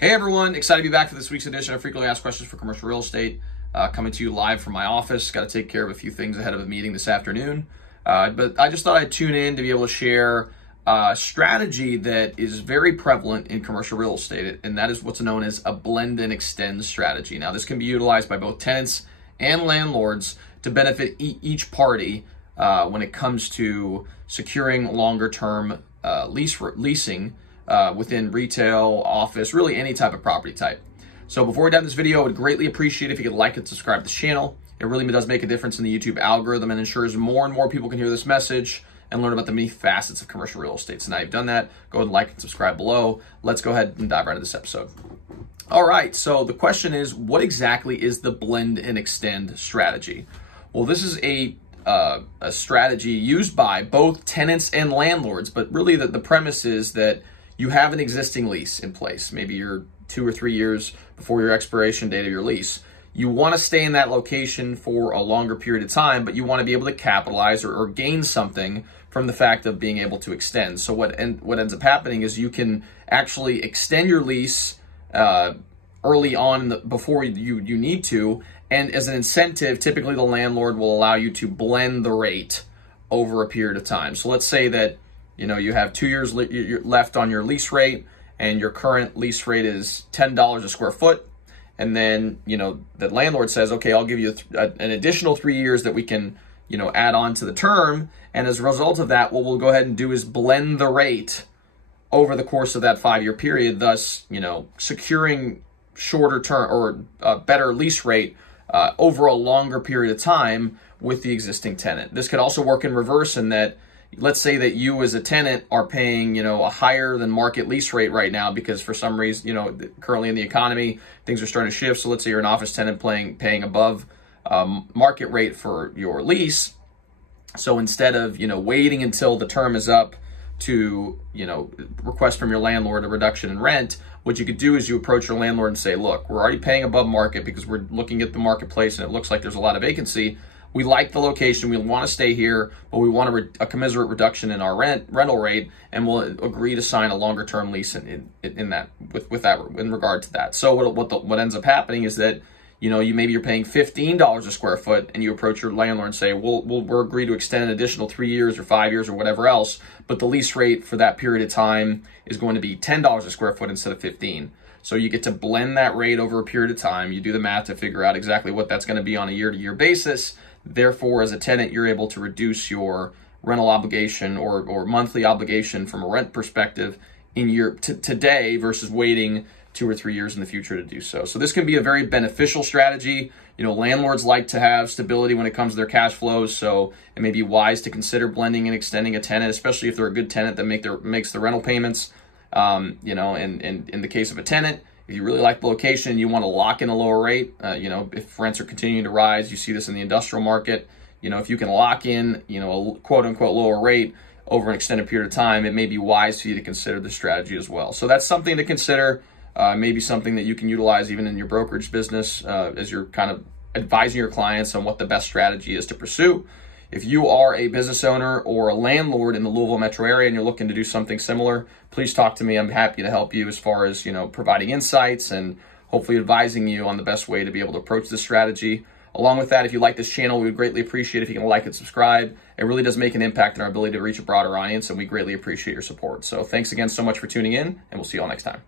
Hey everyone, excited to be back for this week's edition of Frequently Asked Questions for Commercial Real Estate. Coming to you live from my office. Got to take care of a few things ahead of a meeting this afternoon. But I just thought I'd tune in to be able to share a strategy that is very prevalent in commercial real estate, and that is what's known as a blend and extend strategy. Now, this can be utilized by both tenants and landlords to benefit each party when it comes to securing longer-term leasing within retail, office, really any type of property type. So before we dive this video, I would greatly appreciate if you could like and subscribe to the channel. It really does make a difference in the YouTube algorithm and ensures more and more people can hear this message and learn about the many facets of commercial real estate. So now you've done that, go ahead and like and subscribe below. Let's go ahead and dive right into this episode. All right, so the question is, what exactly is the blend and extend strategy? Well, this is a strategy used by both tenants and landlords, but really the premise is that you have an existing lease in place. Maybe you're 2 or 3 years before your expiration date of your lease. You want to stay in that location for a longer period of time, but you want to be able to capitalize or gain something from the fact of being able to extend. So what ends up happening is you can actually extend your lease early on before you need to, and as an incentive, typically the landlord will allow you to blend the rate over a period of time. So let's say that you have 2 years left on your lease rate, and your current lease rate is $10 a square foot. And then, the landlord says, okay, I'll give you an additional 3 years that we can, add on to the term. And as a result of that, what we'll go ahead and do is blend the rate over the course of that 5-year period, thus, securing shorter term or a better lease rate over a longer period of time with the existing tenant. This could also work in reverse in that, let's say that you as a tenant are paying, a higher than market lease rate right now because for some reason, currently in the economy, things are starting to shift. So let's say you're an office tenant paying above market rate for your lease. So instead of, waiting until the term is up to, request from your landlord a reduction in rent, what you could do is you approach your landlord and say, look, we're already paying above market because we're looking at the marketplace and it looks like there's a lot of vacancy. We like the location, we want to stay here, but we want a commensurate reduction in our rental rate, and we'll agree to sign a longer term lease in regard to that. So what ends up happening is that you're paying $15 a square foot, and you approach your landlord and say, we'll agree to extend an additional 3 years or 5 years or whatever else, but the lease rate for that period of time is going to be $10 a square foot instead of $15. So you get to blend that rate over a period of time. You do the math to figure out exactly what that's going to be on a year-to-year basis. Therefore, as a tenant, you're able to reduce your rental obligation or monthly obligation from a rent perspective in today versus waiting 2 or 3 years in the future to do so. So this can be a very beneficial strategy. Landlords like to have stability when it comes to their cash flows, so it may be wise to consider blending and extending a tenant, especially if they're a good tenant that makes the rental payments. And in the case of a tenant, if you really like the location, you want to lock in a lower rate. If rents are continuing to rise, you see this in the industrial market. If you can lock in, a quote unquote lower rate over an extended period of time, it may be wise for you to consider this strategy as well. So that's something to consider. Maybe something that you can utilize even in your brokerage business as you're kind of advising your clients on what the best strategy is to pursue. If you are a business owner or a landlord in the Louisville metro area and you're looking to do something similar, please talk to me. I'm happy to help you as far as, providing insights and hopefully advising you on the best way to be able to approach this strategy. Along with that, if you like this channel, we would greatly appreciate if you can like and subscribe. It really does make an impact in our ability to reach a broader audience, and we greatly appreciate your support. So thanks again so much for tuning in, and we'll see you all next time.